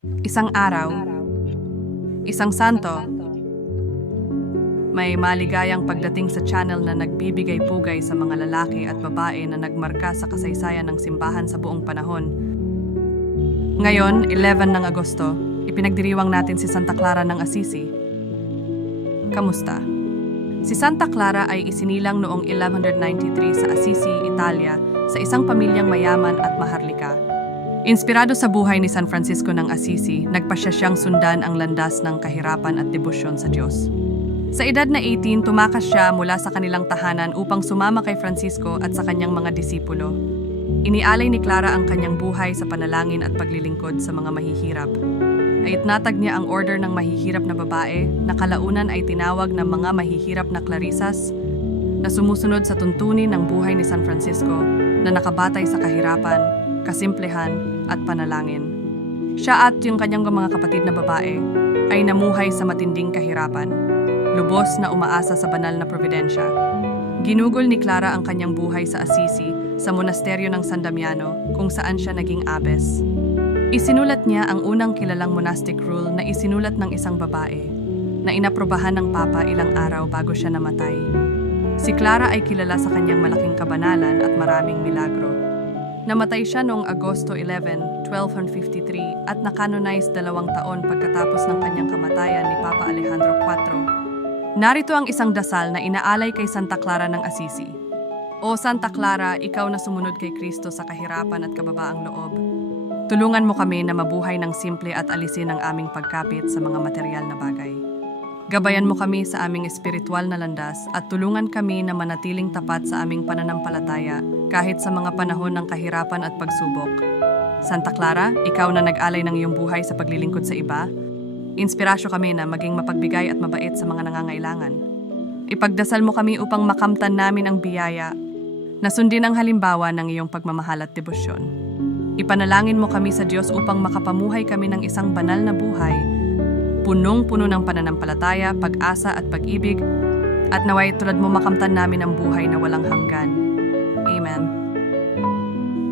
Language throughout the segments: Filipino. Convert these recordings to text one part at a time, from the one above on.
Isang araw, isang santo, may maligayang pagdating sa channel na nagbibigay pugay sa mga lalaki at babae na nagmarka sa kasaysayan ng simbahan sa buong panahon. Ngayon, 11 ng Agosto, ipinagdiriwang natin si Santa Clara ng Assisi. Kamusta? Si Santa Clara ay isinilang noong 1193 sa Assisi, Italia, sa isang pamilyang mayaman at maharlika. Inspirado sa buhay ni San Francisco ng Assisi, nagpasya siyang sundan ang landas ng kahirapan at debosyon sa Diyos. Sa edad na 18, tumakas siya mula sa kanilang tahanan upang sumama kay Francisco at sa kanyang mga disipulo. Inialay ni Clara ang kanyang buhay sa panalangin at paglilingkod sa mga mahihirap. Ay natag niya ang order ng mahihirap na babae na kalaunan ay tinawag ng mga mahihirap na Clarisas na sumusunod sa tuntunin ng buhay ni San Francisco na nakabatay sa kahirapan, kasimplehan at panalangin. Siya at yung kanyang mga kapatid na babae ay namuhay sa matinding kahirapan, lubos na umaasa sa banal na providensya. Ginugol ni Clara ang kanyang buhay sa Assisi sa monasteryo ng San Damiano kung saan siya naging abes. Isinulat niya ang unang kilalang monastic rule na isinulat ng isang babae na inaprobahan ng Papa ilang araw bago siya namatay. Si Clara ay kilala sa kanyang malaking kabanalan at maraming milagro. Namatay siya noong Agosto 11, 1253 at nakanonize dalawang taon pagkatapos ng kanyang kamatayan ni Papa Alejandro IV. Narito ang isang dasal na inaalay kay Santa Clara ng Assisi. O Santa Clara, ikaw na sumunod kay Kristo sa kahirapan at kababaang loob. Tulungan mo kami na mabuhay ng simple at alisin ang aming pagkapit sa mga material na bagay. Gabayan mo kami sa aming espiritual na landas at tulungan kami na manatiling tapat sa aming pananampalataya kahit sa mga panahon ng kahirapan at pagsubok. Santa Clara, ikaw na nag-alay ng iyong buhay sa paglilingkod sa iba, inspirasyo kami na maging mapagbigay at mabait sa mga nangangailangan. Ipagdasal mo kami upang makamtan namin ang biyaya na sundin ang halimbawa ng iyong pagmamahal at debosyon. Ipanalangin mo kami sa Diyos upang makapamuhay kami ng isang banal na buhay, punong-puno ng pananampalataya, pag-asa at pag-ibig, at naway tulad mo makamtan namin ang buhay na walang hanggan. Amen.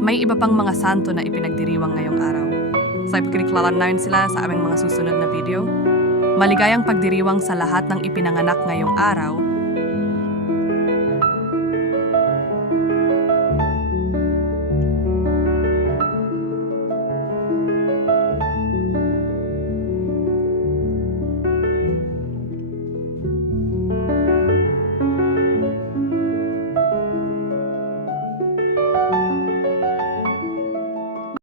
May iba pang mga santo na ipinagdiriwang ngayong araw. Sa ipagkiliklaran na yun sila sa aming mga susunod na video. Maligayang pagdiriwang sa lahat ng ipinanganak ngayong araw